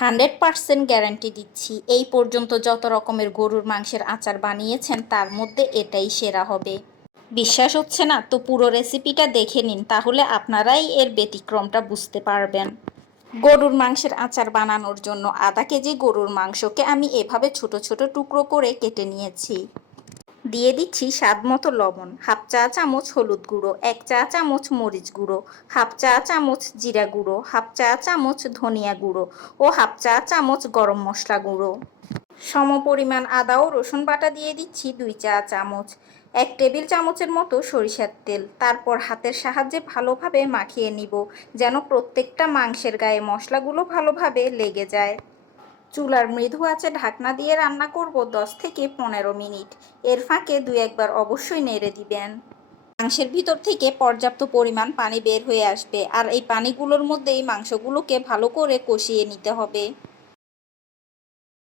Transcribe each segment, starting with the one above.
100% guarantee দিচ্ছি, এই পর্যন্ত যত রকমের গরুর মাংসের আচার বানিয়েছেন তার মধ্যে এটাই সেরা হবে। বিশ্বাস হচ্ছে না তো পুরো রেসিপিটা দেখে নিন, তাহলে আপনারাই এর ব্যতিক্রমটা বুঝতে পারবেন। গরুর মাংসের আচার বানানোর জন্য আধা কেজি গরুর মাংসকে আমি এভাবে ছোট ছোট টুকরো করে কেটে নিয়েছি। দিয়ে দিচ্ছি স্বাদ মতো লবণ, হাফ চা চামচ হলুদ গুঁড়ো, 1 চা চামচ মরিচ গুঁড়ো, হাফ চা চামচ জিরা গুঁড়ো, হাফ চা চামচ ধনিয়া গুঁড়ো ও হাফ চা চামচ গরম মশলা গুঁড়ো। সমপরিমাণ আদা ও রসুন বাটা দিয়ে দিচ্ছি 2 চা চামচ, 1 টেবিল চামচের মতো সরিষার তেল। তারপর হাতের সাহায্যে ভালোভাবে মাখিয়ে নিব, যেন প্রত্যেকটা মাংসের গায়ে মশলাগুলো ভালোভাবে লেগে যায়। চুলার মৃদু আঁচে ঢাকনা দিয়ে রান্না করব 10 থেকে 15 মিনিট। এর ফাঁকে 2-1 বার অবশ্যই নেড়ে দিবেন। মাংসের ভিতর থেকে পর্যাপ্ত পরিমাণ পানি বের হয়ে আসবে, আর এই পানিগুলোর মধ্যেই মাংসগুলোকে ভালো করে কষিয়ে নিতে হবে।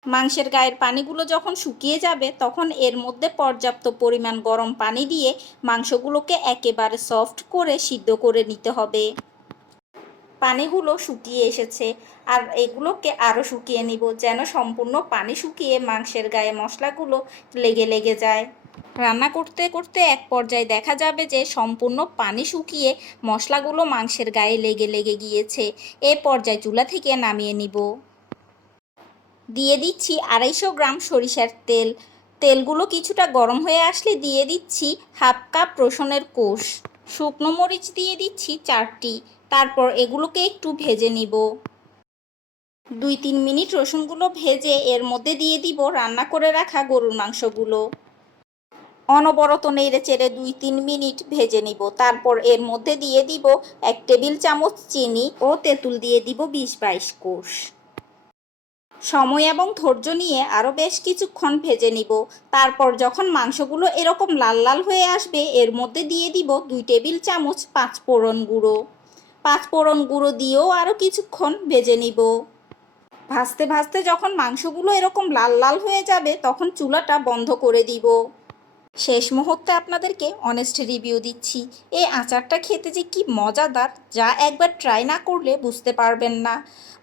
মাংসের গায়ের পানিগুলো যখন শুকিয়ে যাবে তখন এর মধ্যে পর্যাপ্ত পরিমাণ গরম পানি দিয়ে মাংসগুলোকে একেবারে সফট করে সিদ্ধ করে নিতে হবে। পানিগুলো শুকিয়ে এসেছে, আর এগুলোকে আরও শুকিয়ে নিব, যেন সম্পূর্ণ পানি শুকিয়ে মাংসের গায়ে মশলাগুলো লেগে লেগে যায়। রান্না করতে করতে এক পর্যায়ে দেখা যাবে যে সম্পূর্ণ পানি শুকিয়ে মশলাগুলো মাংসের গায়ে লেগে লেগে গিয়েছে। এ পর্যায়ে চুলা থেকে নামিয়ে নিব। দিয়ে দিচ্ছি 250 গ্রাম সরিষার তেল। তেলগুলো কিছুটা গরম হয়ে আসলে দিয়ে দিচ্ছি হাফ কাপ রসুনের কোষ। শুকনো মরিচ দিয়ে দিচ্ছি 4টি। তারপর এগুলোকে একটু ভেজে নিব। 2-3 মিনিট রসুনগুলো ভেজে এর মধ্যে দিয়ে দিব রান্না করে রাখা গরুর মাংসগুলো। অনবরত নেড়ে চেড়ে 2-3 মিনিট ভেজে নিব। তারপর এর মধ্যে দিয়ে দিব 1 টেবিল চামচ চিনি ও তেঁতুল দিয়ে দিব 20-22 কোষ। সময় এবং ধৈর্য নিয়ে আরও বেশ কিছুক্ষণ ভেজে নিব। তারপর যখন মাংসগুলো এরকম লাল লাল হয়ে আসবে এর মধ্যে দিয়ে দিব 2 টেবিল চামচ 5 ফোড়ন গুঁড়ো। 5 ফোড়ন গুঁড়ো দিয়েও আরও কিছুক্ষণ ভেজে নিব। ভাজতে ভাজতে যখন মাংসগুলো এরকম লাল লাল হয়ে যাবে তখন চুলাটা বন্ধ করে দিব। শেষ মুহূর্তে আপনাদেরকে অনেস্ট রিভিউ দিচ্ছি, এই আচারটা খেতে যে কি মজাদার, যা একবার ট্রাই না করলে বুঝতে পারবেন না।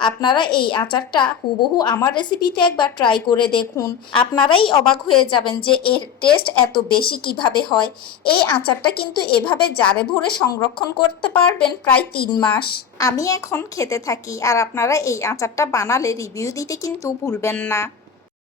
আপনারা এই আচারটা হুবহু আমার রেসিপিতে একবার ট্রাই করে দেখুন, আপনারাই অবাক হয়ে যাবেন যে এর টেস্ট এত বেশি কিভাবে হয়। এই আচারটা কিন্তু এভাবে জারে ভরে সংরক্ষণ করতে পারবেন প্রায় 3 মাস। আমি এখন খেতে থাকি, আর আপনারা এই আচারটা বানালে রিভিউ দিতে কিন্তু ভুলবেন না।